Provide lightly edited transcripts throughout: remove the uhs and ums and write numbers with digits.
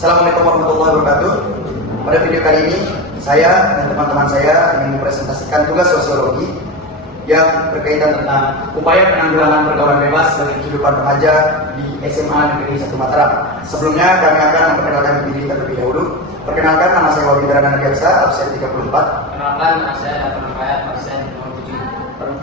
Assalamualaikum warahmatullahi wabarakatuh. Pada video kali ini, saya dan teman-teman saya ingin mempresentasikan tugas sosiologi yang berkaitan tentang upaya penanggulangan pergaulan bebas bagi kehidupan remaja di SMA Negeri 1 Mataram. Sebelumnya, kami akan memperkenalkan diri terlebih dahulu. Perkenalkan, nama saya Wawindra Nadiaksa, absen 34. Perkenalkan, nama saya Daftar Nafayat, absen 7.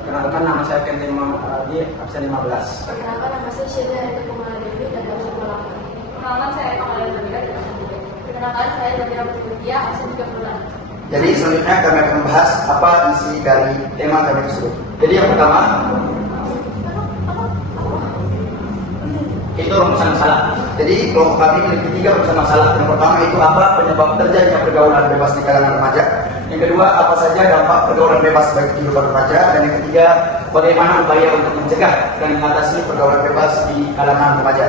Perkenalkan, nama saya Kentin Muhammad Aldi, absen 15. Perkenalkan, nama saya Syeda Rita Kumaladewi dan absen 28. Perkenalkan, saya Kamala Zabira dan absen 3. Perkenalkan, saya Zabira Putri absen 36. Jadi selanjutnya kami akan membahas apa isi dari tema kami tersebut. Jadi yang pertama, Itu rumusan masalah. jadi kelompok kami memiliki 3 rumusan masalah. Yang pertama itu apa penyebab terjadinya pergaulan bebas di kalangan remaja. Yang kedua, apa saja dampak pergaulan bebas bagi kehidupan remaja. Dan yang ketiga, bagaimana upaya untuk mencegah dan mengatasi pergaulan bebas di kalangan remaja.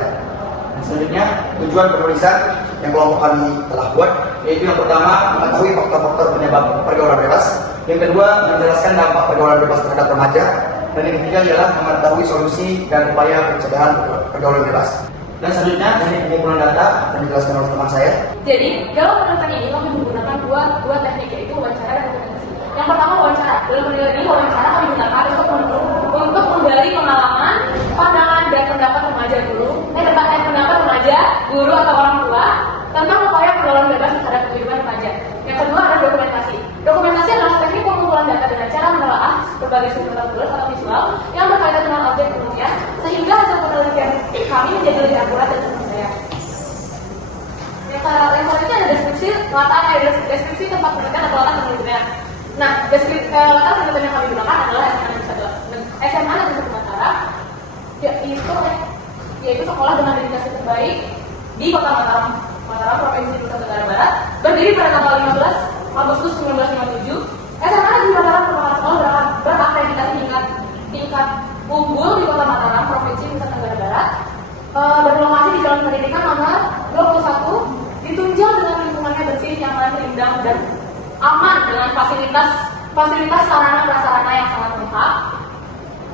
Dan selanjutnya, tujuan penulisan yang kelompok kami telah buat, yaitu yang pertama, mengetahui faktor-faktor penyebab pergaulan bebas. Yang kedua, menjelaskan dampak pergaulan bebas terhadap remaja. Dan yang ketiga ialah mengetahui solusi dan upaya pencegahan pergaulan bebas. Dan selanjutnya, dari pengumpulan data akan dijelaskan oleh teman saya. Jadi, dalam penelitian ini kami menggunakan dua teknik, yaitu wawancara dan dokumentasi. Yang pertama, wawancara. Dalam penelitian ini, wawancara kami gunakan untuk menggali pengalaman, pandangan dan pendapat remaja pendapat remaja, guru atau orang tua tentang upaya pergaulan bebas terhadap kehidupan remaja. Yang kedua ada dokumentasi. Dokumentasi adalah teknik pengumpulan data dengan cara menelaah berbagai sumber tulis atau visual yang berkaitan dengan objek penelitian, sehingga hasil penelitian kami menjadi lebih akurat dan terpercaya. Yang selanjutnya ada deskripsi tempat penelitian atau latar penelitian. Nah, latar penelitian yang kami gunakan adalah SMA Negeri 1 Mataram, yaitu sekolah dengan dedikasi terbaik di Kota Mataram, Provinsi Nusa Tenggara Barat, berdiri pada tanggal 15 Agustus 1957. SMA Negeri Mataram merupakan sekolah berakreditasi tingkat unggul di Kota Mataram, Provinsi Nusa Tenggara Barat, berlokasi di Jalan Pendidikan nomor 21, ditunjang dengan lingkungannya bersih, nyaman, rindang, dan aman dengan fasilitas sarana prasarana yang sangat lengkap.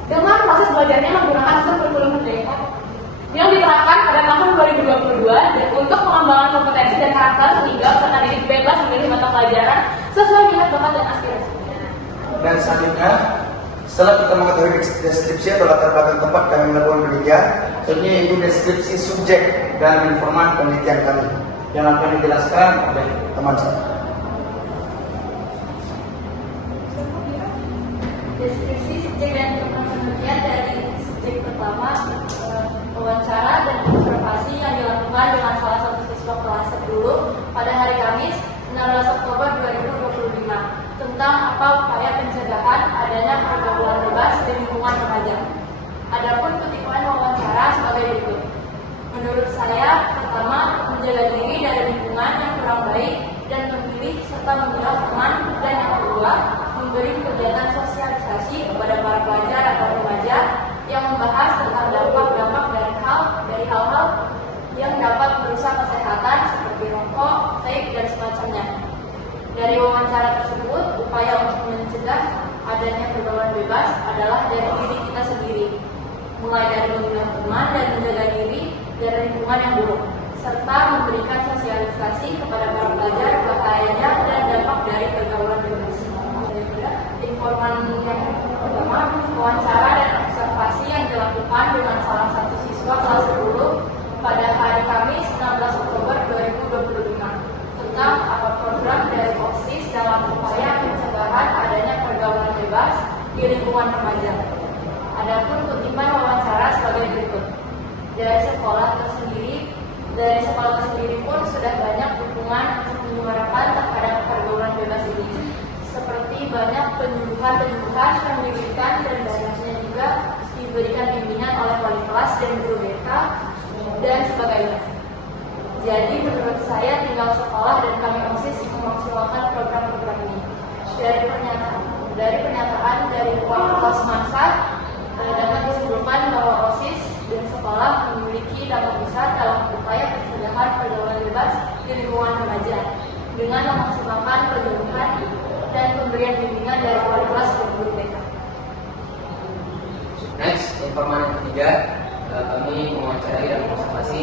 Dengan proses belajarnya menggunakan hasil kurikulum merdeka yang diterapkan pada tahun 2022 dan untuk pengembangan kompetensi dan karakter sehingga peserta didik bebas memilih mata pelajaran sesuai minat bakat dan aspirasi. Dan selanjutnya, setelah kita mengetahui deskripsi atau latar belakang tempat kami melakukan penelitian, selanjutnya itu deskripsi subjek dan informan penelitian kami yang akan dijelaskan oleh teman saya. Deskripsi subjek dan informan penelitian dari subjek pertama, wawancara dan observasi yang dilakukan dengan salah satu siswa kelas 10 pada hari Kamis 16 Oktober 2025 tentang apa upaya pencegahan adanya pergaulan bebas di lingkungan remaja. Adapun kutipan wawancara sebagai berikut. Menurut saya, pertama, menjaga diri dari lingkungan yang kurang baik dan memilih serta memilah teman, dan yang kedua, memberi kegiatan sosialisasi kepada para pelajar atau remaja yang membahas tentang dampak-dampak dari hal-hal yang dapat merusak kesehatan seperti rokok, vape, dan semacamnya. Dari wawancara tersebut, upaya untuk mencegah adanya pergaulan bebas adalah dari diri kita sendiri, mulai dari memilah teman dan menjaga diri dari lingkungan yang buruk, serta memberikan sosialisasi kepada para pelajar bahayanya dan dampak dari pergaulan bebas. Informan yang pertama, wawancara dan observasi yang dilakukan dengan salah satu siswa kelas 10 pada hari Kamis 16 Oktober 2025 tentang apa program dari OSIS dalam upaya pencegahan adanya pergaulan bebas di lingkungan remaja. Adapun kutipan wawancara sebagai berikut. Dari sekolah tersendiri pun sudah banyak dukungan untuk menyuarakan terhadap pergaulan bebas ini, seperti banyak penyuluhan yang diberikan dan banyaknya juga diberikan bimbingan oleh wali kelas dan guru BK dan sebagainya. Jadi menurut saya tinggal sekolah dan kami OSIS memaksimalkan program-program ini. Dari pernyataan dari Wakil Masa dapat disimpulkan bahwa OSIS dan sekolah memiliki dampak besar dalam upaya pencegahan pergaulan bebas di lingkungan remaja dengan memaksimalkan penyuluhan dan pemberian bimbingan dari wali kelas dan guru BK. Next, informan yang ketiga, kami mewawancarai dan observasi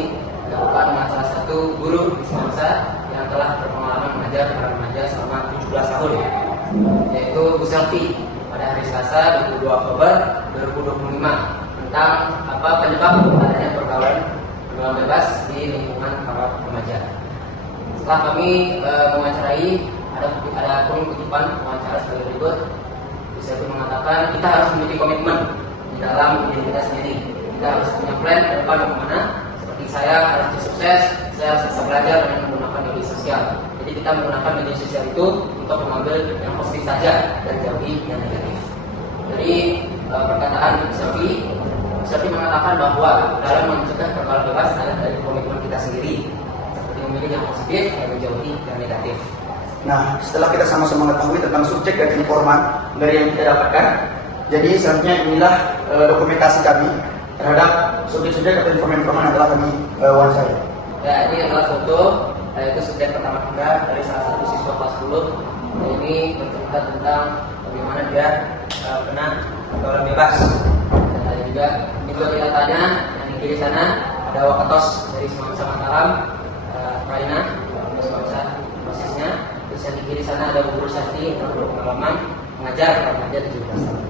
dilakukan dengan salah satu guru di Semangsa yang telah berpengalaman mengajar para remaja selama 17 tahun, yaitu Bu Selvi, pada hari Selasa 22 Oktober 2025 tentang penyebab adanya pergaulan bebas di lingkungan para remaja. Setelah kami mewawancarai, ada pun kutipan wawancara sebagai berikut. Bisa mengatakan kita harus memiliki komitmen di dalam diri kita sendiri. Kita harus punya plan ke depan bagaimana. Seperti saya harus sukses, saya harus bisa belajar dengan menggunakan media sosial. Jadi kita menggunakan media sosial itu untuk mengambil yang positif saja dan jauhi yang negatif. Jadi perkataan Selvi mengatakan bahwa dalam mencegah pergaulan bebas adalah dari komitmen kita sendiri, seperti memilih yang positif dan menjauhi yang negatif. Nah, setelah kita sama-sama mengetahui tentang subjek dan informan dari yang kita dapatkan, jadi selanjutnya inilah dokumentasi kami terhadap subjek-subjek atau informan-informan yang telah kami wawancarai. Ya, ini adalah foto, yaitu subjek pertama kita dari salah satu siswa kelas 10. Ini bercerita tentang bagaimana dia kena pergaulan bebas. Dan ada juga, ini juga kita tanya, yang di kiri sana ada Wakatos dari Semangsa Mataram, Raina, Semangsa basisnya. Terus yang di kiri sana ada Bu Selvi yang berpengalaman mengajar remaja 17 tahun.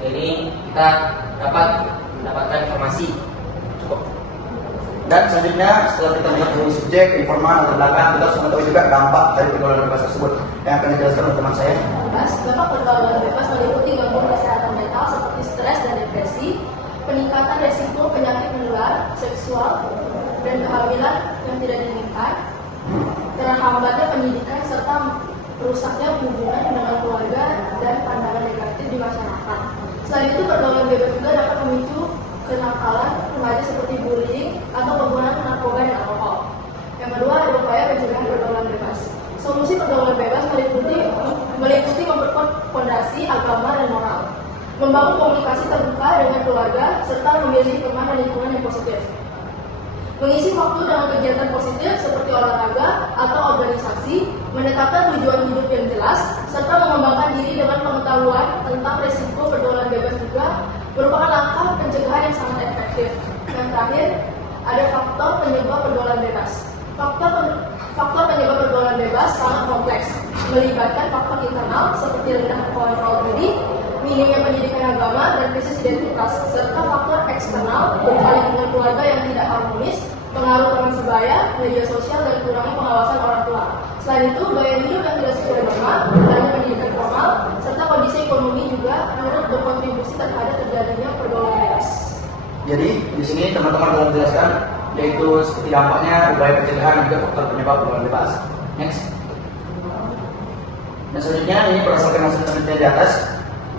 Jadi kita dapat mendapatkan informasi cukup. Dan selanjutnya setelah kita mengetahui subjek, informan, atau belakang, kita harus mengetahui juga dampak dari pergaulan bebas tersebut yang akan dijelaskan oleh teman saya. Dampak pergaulan bebas meliputi gangguan kesehatan mental seperti stres dan depresi, peningkatan resiko penyakit menular, seksual, dan kehamilan yang tidak diinginkan, terhambatnya pendidikan serta rusaknya hubungan dengan keluarga dan pandangan negatif di masyarakat. Selain itu, pergaulan bebas juga dapat memicu kenakalan remaja seperti bullying atau penggunaan narkoba dan alkohol. Yang kedua, ada upaya pencegahan pergaulan bebas. Solusi pergaulan bebas meliputi memperkuat fondasi agama dan moral, membangun komunikasi terbuka dengan keluarga, serta memilih teman dan lingkungan yang positif. Mengisi waktu dengan kegiatan positif seperti olahraga atau organisasi, menetapkan tujuan hidup yang jelas, serta mengembangkan diri dengan pengetahuan tentang risiko pergaulan bebas juga merupakan langkah pencegahan yang sangat efektif. Yang terakhir, ada faktor penyebab pergaulan bebas. Faktor penyebab pergaulan bebas sangat kompleks, melibatkan faktor internal seperti rendah kontrol diri, minimnya pendidikan agama dan krisis identitas, serta faktor eksternal berupa lingkungan keluarga yang tidak harmonis, pengaruh teman sebaya, media sosial, dan kurangnya pengawasan orang tua. Selain itu, gaya hidup yang tidak sesuai norma, kurangnya pendidikan formal, serta kondisi ekonomi juga turut berkontribusi terhadap terjadinya pergaulan bebas. Jadi di sini teman-teman telah menjelaskan yaitu seperti dampaknya, upaya pencegahan dan juga faktor penyebab pergaulan bebas. Next. Dan selanjutnya ini berdasarkan hasil penelitian di atas.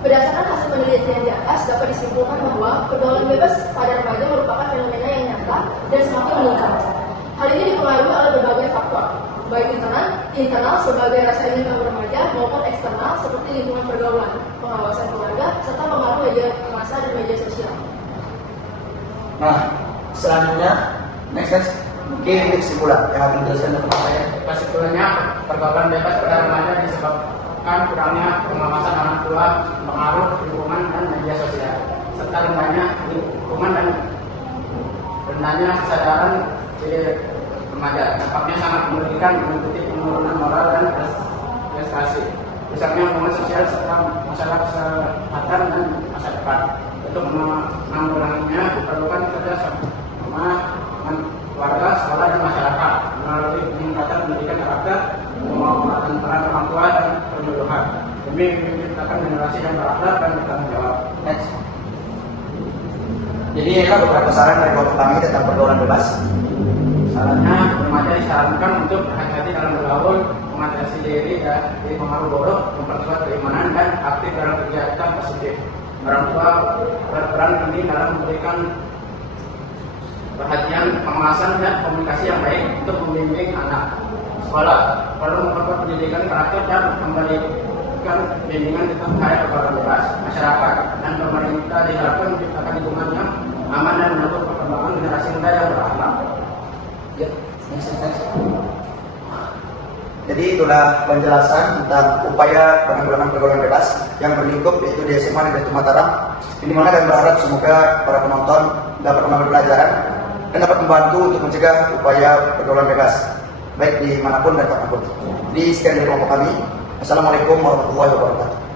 Berdasarkan hasil penelitian di atas, dapat disimpulkan bahwa pergaulan bebas pada remaja merupakan fenomena yang nyata dan semakin meningkat. Hal ini dipengaruhi oleh berbagai faktor, baik internal sebagai rasa ingin tahu remaja maupun eksternal seperti lingkungan pergaulan, pengawasan keluarga, serta pengaruh media massa dan media sosial. Nah, selanjutnya, next. Mungkin ini kesimpulan yang akan dijelaskan oleh teman saya. Kesimpulannya, pergaulan bebas pada remaja disebabkan kurangnya pengawasan orang tua, pengaruh lingkungan dan media sosial, serta rendahnya lingkungan dan rendahnya kesadaran diri remaja. Dampaknya sangat merugikan, meliputi penurunan moral dan prestasi, rusaknya hubungan sosial serta masalah kesehatan dan masa depan. Untuk menanggulanginya diperlukan kerjasama dengan keluarga, sekolah, dan masyarakat melalui peningkatan pendidikan karakter, penguatan peran orang tua dan penyuluhan demi menciptakan generasi yang berakhlak dan bertanggung jawab. Next. Jadi inilah beberapa saran dari kelompok kami tentang pergaulan bebas. Sarannya, remaja disarankan untuk berhati-hati dalam bergaul, mengatasi diri dari pengaruh buruk, memperkuat keimanan dan aktif dalam kegiatan positif. Orang tua berperan penting dalam memberikan perhatian, pengawasan, dan komunikasi yang baik untuk membimbing anak. Sekolah perlu memperkuat pendidikan karakter dan memberikan bimbingan tentang bahaya pergaulan bebas. Masyarakat dan pemerintah diharapkan menciptakan lingkungan yang aman dan mendukung perkembangan generasi muda yang berakhlak. Ya, next. Jadi itulah penjelasan tentang upaya penanggulangan pergaulan bebas yang berlingkup yaitu di SMA Negeri Mataram. Di mana kami berharap semoga para penonton dapat mengambil pelajaran dan dapat membantu untuk mencegah upaya pergaulan bebas baik dimanapun dan kapanpun. Jadi sekian dari kelompok kami. Assalamualaikum warahmatullahi wabarakatuh.